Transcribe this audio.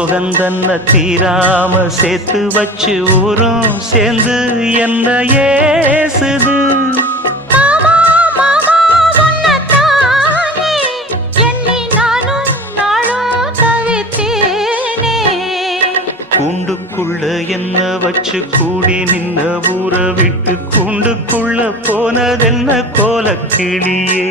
சோகந்தன்ன தீராம சேர்த்து வச்சு ஊரும் சேர்ந்து என்ன ஏசுது. கூண்டுக்குள்ள என்ன வச்சு கூடி நின்ன ஊற விட்டு கூண்டுக்குள்ள போனதென்ன கோலக்கிளியே.